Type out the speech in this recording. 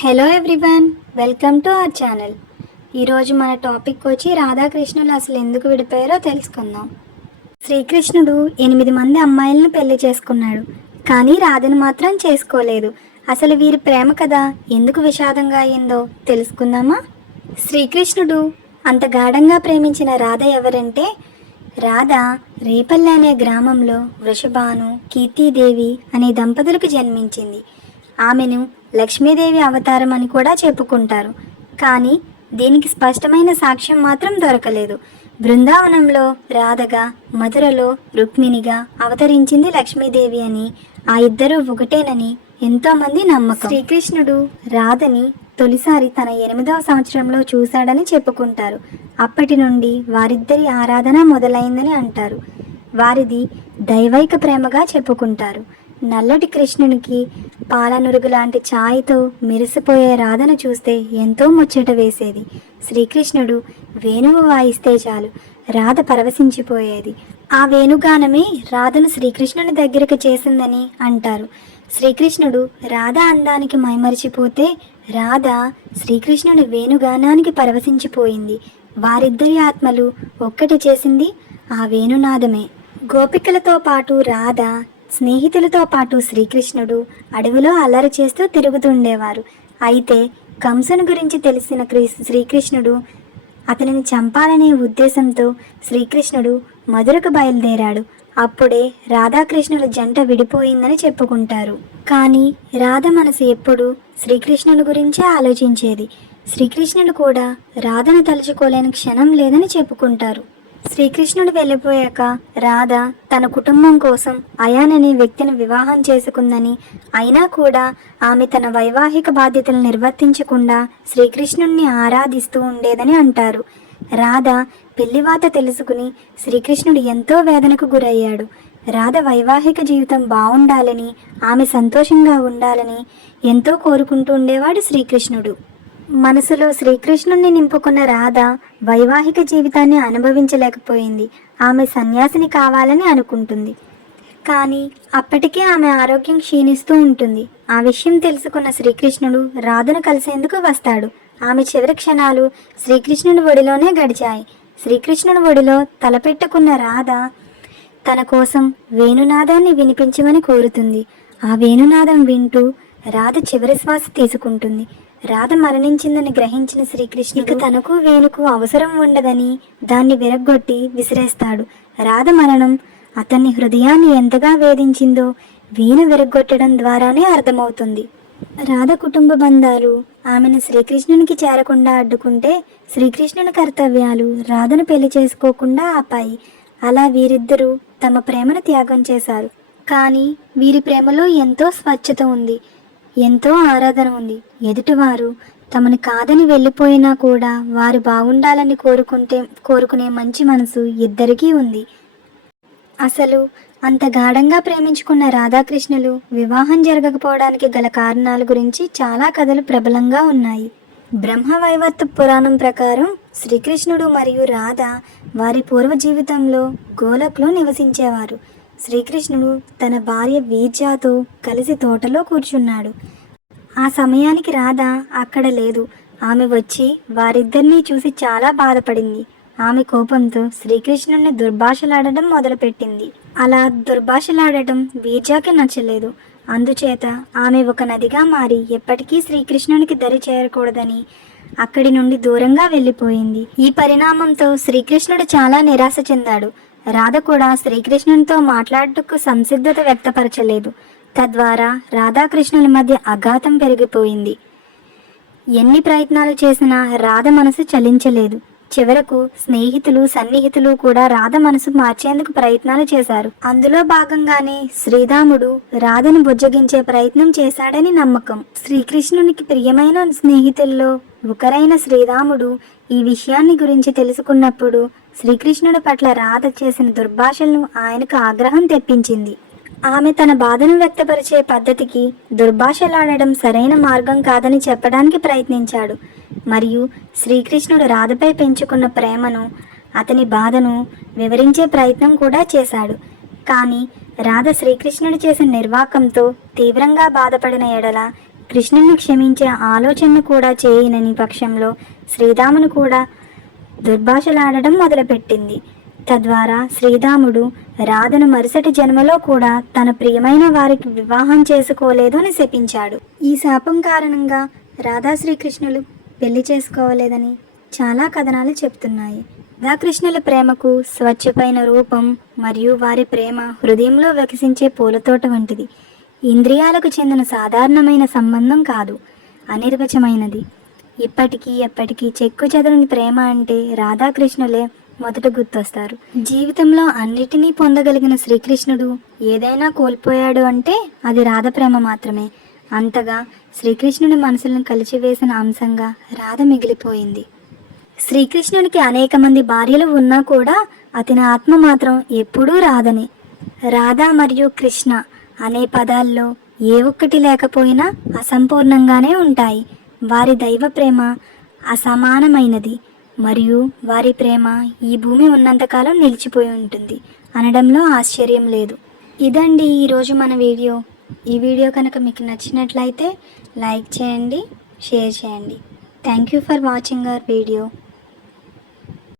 Hello everyone welcome to our channel ఈరోజు మన topic వచ్చి రాధాకృష్ణులు అసలు ఎందుకు విడిపోయారో తెలుసుకుందాం. శ్రీకృష్ణుడు ఎనిమిది మంది అమ్మాయిలను పెళ్ళి చేసుకున్నాడు కానీ రాధను మాత్రం చేసుకోలేదు. అసలు వీరి ప్రేమ కథ ఎందుకు విషాదంగా అయిందో తెలుసుకుందామా? శ్రీకృష్ణుడు అంత గాఢంగా ప్రేమించిన రాధ ఎవరంటే రాధ రేపల్లె అనే గ్రామంలో వృషభాను కీర్తిదేవి అనే దంపతులకు జన్మించింది. ఆమెను లక్ష్మీదేవి అవతారం అని కూడా చెప్పుకుంటారు. కానీ దీనికి స్పష్టమైన సాక్ష్యం మాత్రం దొరకలేదు. బృందావనంలో రాధగా మధురలో రుక్మిణిగా అవతరించింది లక్ష్మీదేవి అని ఆ ఇద్దరు ఒకటేనని ఎంతోమంది నమ్మకం. శ్రీకృష్ణుడు రాధని తొలిసారి తన ఎనిమిదవ సంవత్సరంలో చూశాడని చెప్పుకుంటారు. అప్పటి నుండి వారిద్దరి ఆరాధన మొదలైందని అంటారు. వారిది దైవైక ప్రేమగా చెప్పుకుంటారు. నల్లటి కృష్ణునికి పాలనురుగు లాంటి ఛాయ్తో మెరిసిపోయే రాధను చూస్తే ఎంతో ముచ్చట వేసేది. శ్రీకృష్ణుడు వేణువు వాయిస్తే చాలు రాధ పరవశించిపోయేది. ఆ వేణుగానమే రాధను శ్రీకృష్ణుని దగ్గరికి చేసిందని అంటారు. శ్రీకృష్ణుడు రాధ అందానికి మైమరిచిపోతే రాధ శ్రీకృష్ణుని వేణుగానానికి పరవశించిపోయింది. వారిద్దరి ఆత్మలు ఒక్కటి చేసింది ఆ వేణునాదమే గోపికలతో పాటు రాధ స్నేహితులతో పాటు శ్రీకృష్ణుడు అడవిలో అల్లరి చేస్తూ తిరుగుతుండేవారు అయితే కంసుని గురించి తెలిసిన క్రీ- శ్రీకృష్ణుడు అతనిని చంపాలనే ఉద్దేశంతో శ్రీకృష్ణుడు మధురకు బయలుదేరాడు. అప్పుడే రాధాకృష్ణుల జంట విడిపోయిందని చెప్పుకుంటారు. కానీ రాధ మనసు ఎప్పుడు శ్రీకృష్ణుని గురించే ఆలోచించేది. శ్రీకృష్ణుడు కూడా రాధను తలుచుకోలేని క్షణం లేదని చెప్పుకుంటారు. శ్రీకృష్ణుడు వెళ్ళిపోయాక రాధ తన కుటుంబం కోసం అయాన్ అనే వ్యక్తిని వివాహం చేసుకుందని అయినా కూడా ఆమె తన వైవాహిక బాధ్యతలు నిర్వర్తించకుండా శ్రీకృష్ణుణ్ణి ఆరాధిస్తూ ఉండేదని అంటారు. రాధ పెళ్ళివాత తెలుసుకుని శ్రీకృష్ణుడు ఎంతో వేదనకు గురయ్యాడు. రాధ వైవాహిక జీవితం బాగుండాలని ఆమె సంతోషంగా ఉండాలని ఎంతో కోరుకుంటూ ఉండేవాడు శ్రీకృష్ణుడు. మనసులో శ్రీకృష్ణుణ్ణి నింపుకున్న రాధ వైవాహిక జీవితాన్ని అనుభవించలేకపోయింది. ఆమె సన్యాసిని కావాలని అనుకుంటుంది. కానీ అప్పటికే ఆమె ఆరోగ్యం క్షీణిస్తూ ఉంటుంది. ఆ విషయం తెలుసుకున్న శ్రీకృష్ణుడు రాధను కలిసేందుకు వస్తాడు. ఆమె చివరి క్షణాలు శ్రీకృష్ణుని ఒడిలోనే గడిచాయి. శ్రీకృష్ణుని ఒడిలో తలపెట్టుకున్న రాధ తన కోసం వేణునాదాన్ని వినిపించమని కోరుతుంది. ఆ వేణునాదం వింటూ రాధ చివరి శ్వాస తీసుకుంటుంది. రాధ మరణించిందని గ్రహించిన శ్రీకృష్ణుడు తనకు వేణుకు అవసరం ఉండదని దాన్ని విరగ్గొట్టి విసిరేస్తాడు. రాధ మరణం అతన్ని హృదయాన్ని ఎంతగా వేధించిందో వీణ విరగ్గొట్టడం ద్వారానే అర్థమవుతుంది. రాధ కుటుంబ బంధాలు ఆమెను శ్రీకృష్ణునికి చేరకుండా అడ్డుకుంటే శ్రీకృష్ణుని కర్తవ్యాలు రాధను పెళ్ళి చేసుకోకుండా ఆపాయి. అలా వీరిద్దరూ తమ ప్రేమను త్యాగం చేశారు. కానీ వీరి ప్రేమలో ఎంతో స్వచ్ఛత ఉంది. ఎంతో ఆరాధన ఉంది. ఎదుటివారు తమను కాదని వెళ్ళిపోయినా కూడా వారు బాగుండాలని కోరుకుంటే కోరుకునే మంచి మనసు ఇద్దరికీ ఉంది. అసలు అంత గాఢంగా ప్రేమించుకున్న రాధాకృష్ణులు వివాహం జరగకపోవడానికి గల కారణాల గురించి చాలా కథలు ప్రబలంగా ఉన్నాయి. బ్రహ్మవైవర్త పురాణం ప్రకారం శ్రీకృష్ణుడు మరియు రాధ వారి పూర్వ జీవితంలో గోలక్లో నివసించేవారు. శ్రీకృష్ణుడు తన భార్య వీర్జాతో కలిసి తోటలో కూర్చున్నాడు. ఆ సమయానికి రాధ అక్కడ లేదు. ఆమె వచ్చి వారిద్దరినీ చూసి చాలా బాధపడింది. ఆమె కోపంతో శ్రీకృష్ణుడిని దుర్భాషలాడడం మొదలుపెట్టింది. అలా దుర్భాషలాడటం వీర్జాకి నచ్చలేదు. అందుచేత ఆమె ఒక నదిగా మారి ఎప్పటికీ శ్రీకృష్ణునికి దరి చేరకూడదని అక్కడి నుండి దూరంగా వెళ్ళిపోయింది. ఈ పరిణామంతో శ్రీకృష్ణుడు చాలా నిరాశ చెందాడు. రాధ కూడా శ్రీకృష్ణునితో మాట్లాడటకు సంసిద్ధత వ్యక్తపరచలేదు. తద్వారా రాధాకృష్ణుల మధ్య అఘాతం పెరిగిపోయింది. ఎన్ని ప్రయత్నాలు చేసినా రాధ మనసు చలించలేదు. చివరకు స్నేహితులు సన్నిహితులు కూడా రాధ మనసు మార్చేందుకు ప్రయత్నాలు చేశారు. అందులో భాగంగానే శ్రీరాముడు రాధను బుజ్జగించే ప్రయత్నం చేశాడని నమ్మకం. శ్రీకృష్ణునికి ప్రియమైన స్నేహితుల్లో ఒకరైన శ్రీరాముడు ఈ విషయాన్ని గురించి తెలుసుకున్నప్పుడు శ్రీకృష్ణుడి పట్ల రాధ చేసిన దుర్భాషలను ఆయనకు ఆగ్రహం తెప్పించింది. ఆమె తన బాధను వ్యక్తపరిచే పద్ధతికి దుర్భాషలాడడం సరైన మార్గం కాదని చెప్పడానికి ప్రయత్నించాడు. మరియు శ్రీకృష్ణుడు రాధపై పెంచుకున్న ప్రేమను అతని బాధను వివరించే ప్రయత్నం కూడా చేశాడు. కానీ రాధ శ్రీకృష్ణుడు చేసిన నిర్వాకంతో తీవ్రంగా బాధపడిన ఎడల కృష్ణుని క్షమించే ఆలోచనను కూడా చేయనని పక్షంలో శ్రీరామును కూడా దుర్భాషలాడడం మొదలుపెట్టింది. తద్వారా శ్రీరాముడు రాధను మరుసటి జన్మలో కూడా తన ప్రియమైన వారికి వివాహం చేసుకోలేదు అని శపించాడు. ఈ శాపం కారణంగా రాధా శ్రీకృష్ణులు పెళ్ళి చేసుకోవలేదని చాలా కథనాలు చెప్తున్నాయి. రాధాకృష్ణుల ప్రేమకు స్వచ్ఛమైన రూపం మరియు వారి ప్రేమ హృదయంలో వికసించే పూలతోట వంటిది. ఇంద్రియాలకు చెందిన సాధారణమైన సంబంధం కాదు అనిర్వచమైనది. ఇప్పటికీ ఎప్పటికీ చెక్కు చెదరని ప్రేమ అంటే రాధాకృష్ణులే మొదట గుర్తొస్తారు. జీవితంలో అన్నిటినీ పొందగలిగిన శ్రీకృష్ణుడు ఏదైనా కోల్పోయాడు అంటే అది రాధ ప్రేమ మాత్రమే. అంతగా శ్రీకృష్ణుని మనసులను కలిచివేసిన అంశంగా రాధ మిగిలిపోయింది. శ్రీకృష్ణునికి అనేక మంది భార్యలు ఉన్నా కూడా అతని ఆత్మ మాత్రం ఎప్పుడూ రాధని. రాధ మరియు కృష్ణ అనే పదాల్లో ఏ ఒక్కటి లేకపోయినా అసంపూర్ణంగానే ఉంటాయి. వారి దైవ ప్రేమ అసమానమైనది మరియు వారి ప్రేమ ఈ భూమి ఉన్నంతకాలం నిలిచిపోయి ఉంటుంది. అనడంలో ఆశ్చర్యం లేదు. ఇదండి ఈరోజు మన వీడియో. ఈ వీడియో కనుక మీకు నచ్చినట్లయితే లైక్ చేయండి షేర్ చేయండి. Thank you for watching our video.